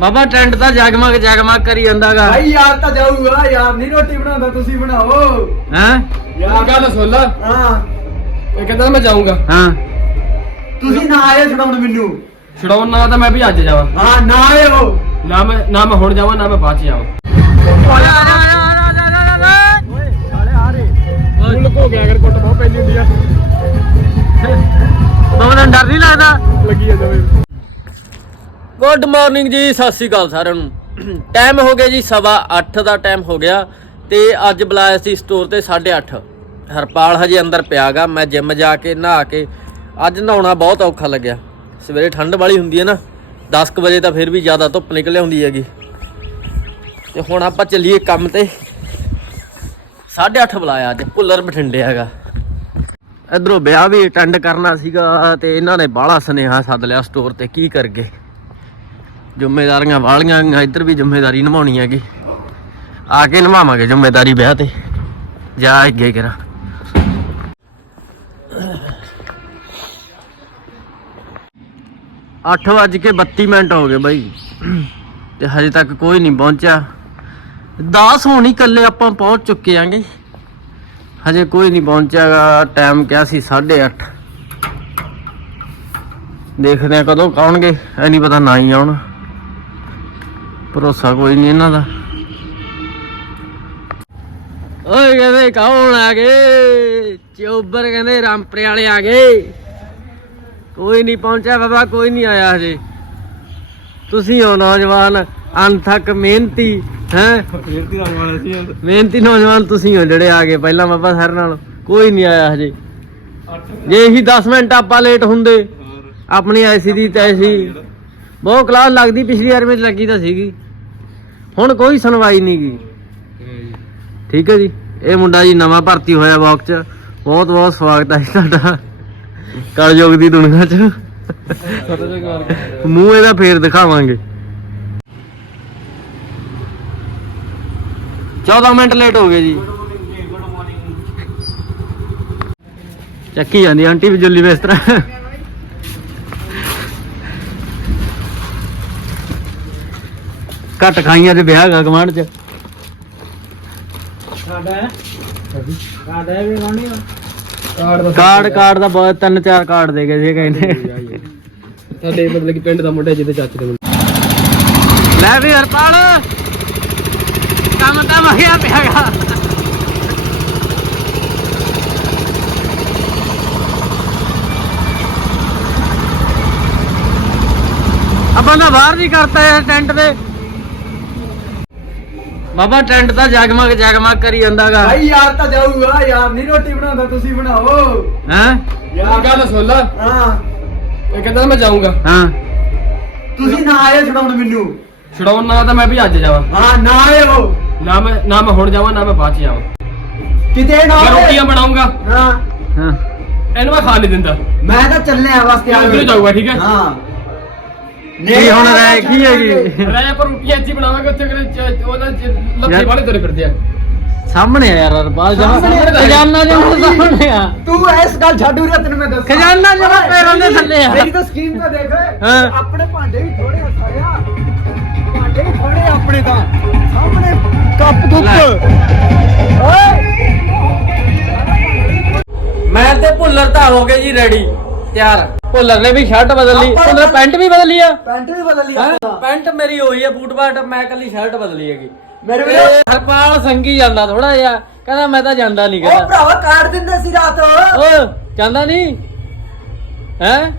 ਬਾਬਾ trend ਤਾਂ ਜਗਮਗ ਜਗਮਗ ਕਰੀ ਜਾਂਦਾਗਾ। ਭਾਈ ਯਾਰ ਤਾਂ ਜਾਊਗਾ ਯਾਰ ਨਹੀਂ ਰੋਟੀ ਬਣਾਉਂਦਾ ਤੁਸੀਂ ਬਣਾਓ। ਹੈ? ਯਾਰ ਗੱਲ ਸੁਣ ਲਾ। ਹਾਂ। ਇਹ ਕਹਿੰਦਾ ਮੈਂ ਜਾਊਂਗਾ। ਹਾਂ। ਤੁਸੀਂ ਨਾ ਆਏ ਛਡਾਉਣ ਮੈਨੂੰ। ਛਡਾਉਣ ਨਾ ਤਾਂ ਮੈਂ ਵੀ ਅੱਜ ਜਾਵਾਂ। ਹਾਂ ਨਾ ਆਇਓ। ਨਾ ਮੈਂ ਨਾ ਮੈਂ ਹੁਣ ਜਾਵਾਂ ਨਾ ਮੈਂ ਬਾਅਦ ਚ ਜਾਵਾਂ। ਓਏ ਸਾਲੇ ਆ ਰਹੇ ਹੁਣ ਲੁਕੋ ਗਿਆ ਅਗਰ ਕੁੱਟ ਬਹੁਤ ਪੈਂਦੀ ਹੁੰਦੀ ਆ ਬਾਬਾ ਨੂੰ ਡਰ ਨਹੀਂ ਲੱਗਦਾ? ਲੱਗੀ ਜਾਂਦਾ ਵੇ ਗੁੱਡ ਮਾਰਨਿੰਗ ਜੀ, ਸਤਿ ਸ੍ਰੀ ਅਕਾਲ ਸਾਰਿਆਂ ਨੂੰ। ਟਾਈਮ ਹੋ ਗਿਆ ਜੀ, ਸਵਾ 8 ਦਾ ਟਾਈਮ ਹੋ ਗਿਆ ਤੇ ਅੱਜ ਬੁਲਾਇਆ ਸੀ ਸਟੋਰ ਤੇ 8:30 ਹਰਪਾਲ ਹਜੇ ਅੰਦਰ ਪਿਆਗਾ ਮੈਂ ਜਿਮ ਜਾ ਕੇ, ਨਹਾ ਕੇ, ਅੱਜ ਨਹਾਉਣਾ ਬਹੁਤ ਔਖਾ ਲੱਗਿਆ। ਸਵੇਰੇ ਠੰਡ ਵਾਲੀ ਹੁੰਦੀ ਹੈ ਨਾ 10 ਵਜੇ ਤਾਂ ਫਿਰ ਵੀ ਜ਼ਿਆਦਾ ਧੁੱਪ ਨਿਕਲ ਆਉਂਦੀ ਹੈਗੀ। ਤੇ ਹੁਣ ਆਪਾਂ ਚੱਲੀਏ ਕੰਮ ਤੇ। 8:30 ਬੁਲਾਇਆ ਅੱਜ, ਭੁੱਲਰ ਬਠਿੰਡੇ ਹੈਗਾ। ਇਧਰੋਂ ਵਿਆਹ ਵੀ ਅਟੈਂਡ ਕਰਨਾ ਸੀਗਾ ਤੇ ਇਹਨਾਂ ਨੇ ਬਾਹਲਾ ਸੁਨੇਹਾ ਸੱਦ ਲਿਆ ਸਟੋਰ ਤੇ, ਕੀ ਕਰਗੇ ਜ਼ਿੰਮੇਦਾਰੀਆਂ ਵਾਲੀਆਂ ਇੱਧਰ ਵੀ ਜ਼ਿੰਮੇਦਾਰੀ ਨਿਭਾਉਣੀ ਹੈਗੀ। ਆ ਕੇ ਨਿਭਾਵਾਂਗੇ ਜ਼ਿੰਮੇਦਾਰੀ ਵਿਆਹ ਤੇ। ਜਾ ਅੱਗੇ ਕਰਾਂ। ਅੱਠ ਵੱਜ ਕੇ 32 ਮਿੰਟ ਹੋ ਗਏ ਬਾਈ। ਤੇ ਹਜੇ ਤੱਕ ਕੋਈ ਨਹੀਂ ਪਹੁੰਚਿਆ। 10 ਹੋਣੀ ਕੱਲੇ ਆਪਾਂ ਪਹੁੰਚ ਚੁੱਕੇ ਆਂਗੇ। ਹਜੇ ਕੋਈ ਨਹੀਂ ਪਹੁੰਚਿਆਗਾ। ਟਾਈਮ ਕਿਹਾ ਸੀ? 8:30 ਦੇਖਦੇ ਆ ਕਦੋਂ ਆਉਣਗੇ। ਐ ਨਹੀਂ ਪਤਾ ਨਾ ਹੀ ਆਉਣ। ਭਰੋਸਾ ਕੋਈ ਨਹੀਂ ਇਹਨਾਂ ਦਾ। ਓਏ ਕਹਿੰਦੇ ਕੌਣ ਆ ਗਏ? ਚੋਬਰ ਕਹਿੰਦੇ ਰਾਮਪਰੇ ਵਾਲੇ ਆ ਗਏ। ਕੋਈ ਨਹੀਂ ਪਹੁੰਚਿਆ ਬਾਬਾ ਕੋਈ ਨਹੀਂ ਆਇਆ ਹਜੇ। ਤੁਸੀਂ ਹੋ ਨੌਜਵਾਨ ਅਣਥੱਕ ਮਿਹਨਤੀ ਹੈ? ਸੀ ਮਿਹਨਤੀ ਨੌਜਵਾਨ ਤੁਸੀਂ ਹੋ ਜਿਹੜੇ ਆ ਗਏ ਪਹਿਲਾਂ ਬਾਬਾ ਸਰ ਨਾਲ। ਕੋਈ ਨਹੀਂ ਆਇਆ ਹਜੇ। ਜੇ ਇਹੀ 10 ਮਿੰਟ ਆਪਾਂ ਲੇਟ ਹੁੰਦੇ ਆਪਣੀ ਐਸੀ ਦੀ ਤੈਸੀ ਬਹੁਤ ਕਲਾਸ ਲੱਗਦੀ ਪਿਛਲੀ ਵਾਰ ਵਿੱਚ ਲੱਗੀ ਤਾਂ ਸੀਗੀ। ਹੁਣ ਕੋਈ ਸੁਣਵਾਈ ਨਹੀਂ ਗੀ। ਠੀਕ ਹੈ ਜੀ। ਇਹ ਮੁੰਡਾ ਜੀ ਨਵਾਂ ਭਰਤੀ ਹੋਇਆ ਬਾਕਸ ਚ। ਬਹੁਤ ਬਹੁਤ ਸਵਾਗਤ ਹੈ ਜੀ ਤੁਹਾਡਾ। ਕਲਯੁਗ ਦੀ ਦੁਨੀਆ ਚ। ਮੂੰਹ ਇਹਦਾ ਫੇਰ ਦਿਖਾਵਾਂਗੇ। 14 ਮਿੰਟ ਲੇਟ ਹੋ ਗਏ ਜੀ। ਚੱਕੀ ਜਾਂਦੀ ਆਂਟੀ, ਵੀ ਜੁੱਲੀ ਬਿਸਤਰਾ ਘੱਟ ਖਾਈਆਂ ਤੇ ਵਿਆਹ ਗਾ ਕਮਾਂਡ ਚ। ਸਾਡਾ ਹੈ? ਸਾਡਾ ਵੀ ਗਾਣੀ ਕਾਰਡ ਕਾਰਡ ਕਾਰਡ ਦਾ ਬਹੁਤ ਤਿੰਨ ਚਾਰ ਕਾਰਡ ਦੇ ਗਏ ਸੀ ਕਹਿੰਦੇ ਸਾਡੇ ਮਤਲਬ ਕਿ ਪਿੰਡ ਦਾ ਮੁੰਡਾ ਜਿਹਦੇ ਚਾਚੇ ਦੇ ਮੁੰਡੇ। ਲੈ ਵੀ ਹਰਪਾਲ। ਕੰਮ ਤਾਂ ਵਗਿਆ ਪਿਆਗਾ ਆਪਾਂ ਤਾਂ ਬਾਹਰ ਨਹੀਂ ਕਰਤਾ ਇਹ ਟੈਂਟ ਦੇ ਬਾਬਾ ਟੈਂਟ ਤਾਂ ਜਗਮਗ ਜਗਮਗ ਕਰੀ ਜਾਂਦਾਗਾ। ਭਾਈ ਯਾਰ ਤਾਂ ਜਾਊਗਾ ਯਾਰ ਨਹੀਂ ਰੋਟੀ ਬਣਾਉਂਦਾ ਤੁਸੀਂ ਬਣਾਓ। ਹੈ? ਯਾਰ। ਗੱਲ ਸੁਣ ਲਾ। ਹਾਂ। ਇਹ ਕਹਿੰਦਾ ਮੈਂ ਜਾਊਂਗਾ। ਹਾਂ। ਤੁਸੀਂ ਨਾ ਆਏ ਛਡਾਉਣ ਮੈਨੂੰ। ਛਡਾਉਣ ਨਾ ਤਾਂ ਮੈਂ ਵੀ ਅੱਜ ਜਾਵਾਂ। ਹਾਂ ਨਾ ਆਇਓ। ਨਾ ਮੈਂ ਨਾ ਮੈਂ ਹੁਣ ਜਾਵਾਂ ਨਾ ਮੈਂ ਬਾਅਦ ਚ ਜਾਵਾਂ। ਕਿਤੇ ਨਾ ਮੈਂ ਆਏ। ਰੋਟੀਆਂ ਬਣਾਉਂਗਾ। ਹਾਂ। ਹਾਂ। ਇਹਨੂੰ ਮੈਂ ਖਾ ਨਹੀਂ ਦਿੰਦਾ। ਮੈਂ ਤਾਂ ਚੱਲਿਆ ਬਸ ਤਿਆਰ ਉੱਧਰ ਜਾਊਗਾ, ਠੀਕ ਹੈ? ਹਾਂ। ਕੀ ਹੁਣ ਰਹਿ ਕੀ ਹੈਗੀ? ਰਾਜਾ ਪਰ ਰੋਟੀਆਂ ਇੱਥੇ ਬਣਾਵਾਂਗੇ ਉੱਥੇ ਕਿਹੜੇ ਉਹਦਾ ਲੱਥੇ ਵਾਲੇ ਤੁਰੇ ਫਿਰਦੇ ਆ। ਸਾਹਮਣੇ ਆ ਯਾਰ ਸਾਹਮਣੇ ਆ। ਖਜ਼ਾਨਾ ਜਮਾ ਸਾਹਮਣੇ ਆ। ਤੂੰ ਇਸ ਗੱਲ ਛੱਡੂ ਰਿਹਾ ਤੈਨੂੰ ਮੈਂ ਦੱਸਾਂ। ਖਜ਼ਾਨਾ ਜਮਾ ਪੈਰਾਂ ਦੇ ਥੱਲੇ ਆ। ਮੇਰੀ ਤਾਂ ਸਕੀਮ ਤਾਂ ਦੇਖ। ਆਪਣੇ ਭਾਂਡੇ ਵੀ ਥੋੜੇ ਆ ਸਾਰਿਆ ਭਾਂਡੇ ਵੀ ਥੋੜੇ ਆਪਣੇ ਤਾਂ। ਸਾਹਮਣੇ ਕੱਪ। ਓਏ। ਮੈਂ ਤੇ ਭੁੱਲਰ ਤਾਂ ਹੋ ਗਏ ਜੀ ਰੈਡੀ ਤਿਆਰ। ਭੁੱਲਰ ਨੇ ਵੀ ਸ਼ਰਟ ਬਦਲ ਲਈ ਆਪਾਂ- ਭੁੱਲਰ ਪੈਂਟ ਵੀ ਬਦਲੀ ਆ। ਪੈਂਟ ਵੀ ਬਦਲ ਲਈ ਹੈਂ? ਆਪਾਂ। ਪੈਂਟ ਮੇਰੀ ਹੋਈ ਆ ਬੂਟ ਬਾਟ ਮੈਂ ਕੱਲੀ ਸ਼ਰਟ ਬਦਲੀ ਹੈਗੀ। ਮੇਰੇ ਵੀਰੇ ਹਰਪਾਲ ਸੰਗੀ ਜਾਂਦਾ ਥੋੜਾ ਜਿਹਾ ਕਹਿੰਦਾ ਮੈਂ ਤਾਂ ਜਾਂਦਾ ਨਹੀਂ ਉਹ ਕਹਿੰਦਾ। ਭਰਾਵਾ ਕਾਟ ਦਿੰਦੇ ਸੀ ਰਾਤ। ਓ ਜਾਂਦਾ ਨਹੀਂ ਹੈ?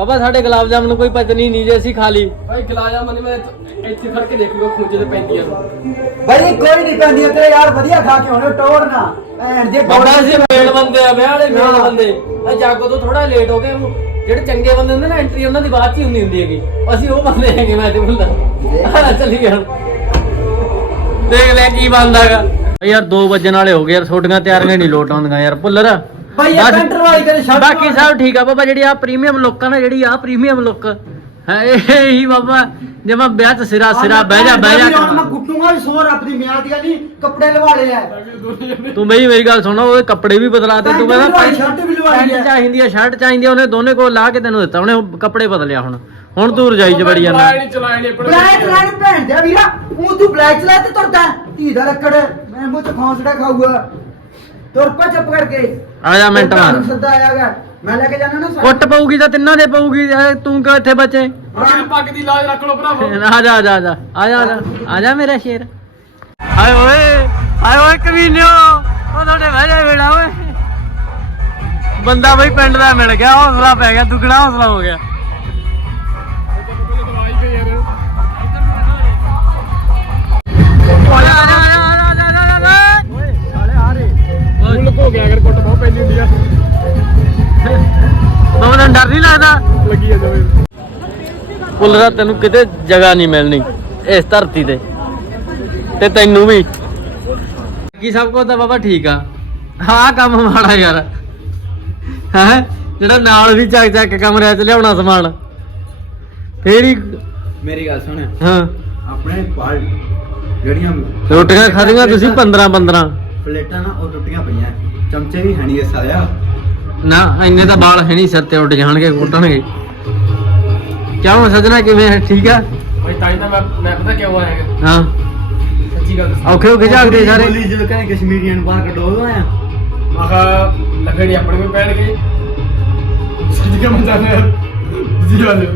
ਬਾਬਾ ਸਾਡੇ ਗੁਲਾਬ ਜਾਮਨ ਕੋਈ ਪਚਨੀ ਨਹੀਂ ਜੇ ਅਸੀਂ ਖਾ ਲਈ ਭਾਈ ਗਲਾਇਆ ਮਨੀ ਮੈਂ ਇੱਥੇ ਖੜ ਕੇ ਦੇਖੂਗਾ ਖੂੰਜੇ ਤੇ ਪੈਂਦੀ ਆ ਭਾਈ ਕੋਈ ਨਹੀਂ ਪੈਂਦੀ ਤੇ ਯਾਰ ਵਧੀਆ ਖਾ ਕੇ ਹੋਣੇ ਟੋਰ ਨਾ। ਭੈਣ ਜੇ ਬਾਬਾ ਅਸੀਂ ਮੇਲ ਬੰਦੇ ਆ ਵਿਆਹ ਵਾਲੇ ਮੇਲ। ਬੰਦੇ। ਆ ਜਾਗੋ ਤੋਂ ਥੋੜਾ ਲੇਟ ਹੋ ਗਏ ਉਹ ਜਿਹੜੇ ਚੰਗੇ ਬੰਦੇ ਹੁੰਦੇ ਨਾ ਐਂਟਰੀ ਉਹਨਾਂ ਦੀ ਬਾਅਦ ਚ ਹੀ ਹੁੰਦੀ ਹੁੰਦੀ ਹੈਗੀ। ਅਸੀਂ ਉਹ ਬੰਦੇ ਹੈਗੇ ਮੈਂ ਤੇ ਬੁੱਲਾ ਆ ਚੱਲੀ ਗਿਆ ਦੇਖ ਲੈ ਕੀ ਬੰਦਾਗਾ ਯਾਰ 2 ਵਜਣ ਵਾਲੇ ਹੋ ਗਏ ਯਾਰ ਛੋਟੀਆਂ ਤਿਆਰੀਆਂ ਨਹੀਂ ਲੋਟ ਆਉਂਦੀਆਂ ਯਾਰ ਭੁੱਲਰ। ਭਾਈ ਇਹ ਬਸ- ਪੈਂਟਰ ਵਾਲੀ ਕਦੇ ਸ਼ਰਟ ਬਾਕੀ ਸਭ ਠੀਕ ਆ ਬਾਬਾ ਜਿਹੜੀ ਆ ਪ੍ਰੀਮੀਅਮ ਲੋਕਾਂ ਨੇ ਜਿਹੜੀ ਆ ਪ੍ਰੀਮੀਅਮ ਲੁੱਕ ਹੈ ਇਹ ਬਾਬਾ ਜਿਵੇਂ ਵਿਆਹ ਚ ਸਿਰਾ ਸਿਰਾ ਬਹਿ ਜਾ ਬਹਿ ਜਾ ਮੈਂ ਕੁੱਟੂਗਾ ਵੀ ਸੋਰ ਆਪਣੀ ਮਿਆਦ ਦੀ ਨਹੀਂ ਕੱਪੜੇ ਲਵਾ ਲਏ ਆ। ਤੂੰ ਬਈ ਮੇਰੀ ਗੱਲ ਸੁਣੋ ਉਹ ਕੱਪੜੇ ਵੀ ਬਦਲਾ ਤੇ ਤੂੰ ਕਹਿੰਦਾ ਸ਼ਰਟ ਵੀ ਪੈਂਟ ਹੈ। ਚਾਹੀਦੀ ਆ ਸ਼ਰਟ ਚਾਹੀਦੀ ਆ ਉਹਨੇ ਦੋਨੇ ਕੋਲ ਲਾ ਕੇ ਤੈਨੂੰ ਦਿੱਤਾ ਉਹਨੇ ਉਹ ਕੱਪੜੇ ਬਦਲਿਆ ਹੁਣ। ਹੁਣ ਤੂੰ ਰਜਾਈ 'ਚ ਵੜੀ ਜਾਂਦਾ। ਬਲੈਕ ਚਲਾਣ ਭੈਣ ਦੇ ਵੀਰਾ ਉਹ ਤੂੰ ਬਲੈਕ ਚਲਾ ਤੇ ਤੁਰਦਾ। ਧੀ ਦਾ ਲੱਕੜ ਮੈਂ ਮੂੰਹ ਖੌਂਸੜਾ ਖਾਊਗਾ। ਤੁਰ ਪਾ ਚੁੱਪ ਕਰਕੇ। ਆ ਜਾ ਮਿੰਟ ਮਾਰ। ਸੱਦਾ ਆਇਆਗਾ ਮੈਂ ਲੈ ਕੇ ਜਾਣਾ ਨਾ ਸਾਰਾ। ਕੁੱਟ ਪਊਗੀ ਤਾਂ ਤਿੰਨਾਂ ਦੇ ਪਊਗੀ ਤੂੰ ਕਿਉਂ ਇੱਥੇ ਬੱਚੇ? ਆਪਣੀ ਪੱਗ ਦੀ ਲਾਜ ਰੱਖ ਲਓ ਭਰਾਵੋ। ਆ ਜਾ ਆ ਜਾ ਆ ਜਾ ਆ ਜਾ ਆ ਜਾ ਆ ਜਾ ਮੇਰਾ ਸ਼ੇਰ। ਹਾਏ ਓਏ ਹਾਏ ਓਏ ਕਮੀਨਿਓ ਉਹ ਤੁਹਾਡੇ ਬਹਿ ਜਾ ਵੇੜਾ ਓਏ। ਬੰਦਾ ਬਈ ਪਿੰਡ ਦਾ ਮਿਲ ਗਿਆ ਹੌਸਲਾ ਪੈ ਗਿਆ ਦੁੱਗਣਾ ਹੌਸਲਾ ਹੋ ਗਿਆ। ਨਹੀਂ ਲੱਗਦਾ। ਲੱਗੀ ਜਾਂਦਾ ਵੇ ਪੁੱਲਰਾ ਤੈਨੂੰ ਕਿਤੇ ਜਗ੍ਹਾ ਨਹੀਂ ਮਿਲਣੀ ਇਸ ਧਰਤੀ ਤੇ। ਤੇ ਤੈਨੂੰ ਵੀ। ਕੀ ਸਭ ਕੁਝ ਤਾਂ ਬਾਬਾ ਠੀਕ ਆ। ਹਾਂ ਕੰਮ ਮਾੜਾ ਯਾਰ। ਹੈ? ਜਿਹੜਾ ਨਾਲ ਵੀ ਚੱਕ ਚੱਕ ਕਮਰਿਆਂ 'ਚ ਲਿਆਉਣਾ ਸਮਾਨ। ਫੇਰ ਹੀ ਮੇਰੀ ਗੱਲ ਸੁਣ। ਹਾਂ। ਆਪਣੇ ਪਾਲ ਜਿਹੜੀਆਂ ਰੋਟੀਆਂ ਖਾਧੀਆਂ ਤੁਸੀਂ 15 15 ਪਲੇਟਾਂ ਨਾ ਉਹ ਟੁੱਟੀਆਂ ਪਈਆਂ। ਚਮਚੇ ਵੀ ਹਣੀ ਇਸ ਸਾਲਿਆ। ਨਾ ਇੰਨੇ ਤਾਂ ਵਾਲ ਹੈ ਨਹੀਂ ਸਿਰ ਤੇ ਉੱਡ ਜਾਣਗੇ ਕੁੱਟਣਗੇ ਕਿਉਂ ਸਜਣਾ ਕਿਵੇਂ ਹੈ? ਠੀਕ ਆ? ਭਾਈ ਤਾਂ ਹੀ ਤਾਂ ਮੈਂ ਮੈਂ ਪਤਾ ਕਿਉਂ ਆਇਆ ਹੈਗਾ। ਹਾਂ। ਸੱਚੀ ਗੱਲ ਦੱਸਾਂ। ਔਖੇ ਔਖੇ ਝਾਕਦੇ ਸਾਰੇ। ਬੋਲੀ ਜੋ ਕਹਿੰਦੇ ਕਸ਼ਮੀਰੀਅਨ ਬਾਹਰ ਕਢੋ ਆਇਆ। ਆਹਾ ਲੱਗਣੀ ਆਪਣੇ ਵੀ ਪੈਣਗੇ। ਸੱਚ ਕੇ ਮੰਦਾ ਨੇ ਜੀ ਵਾਲੇ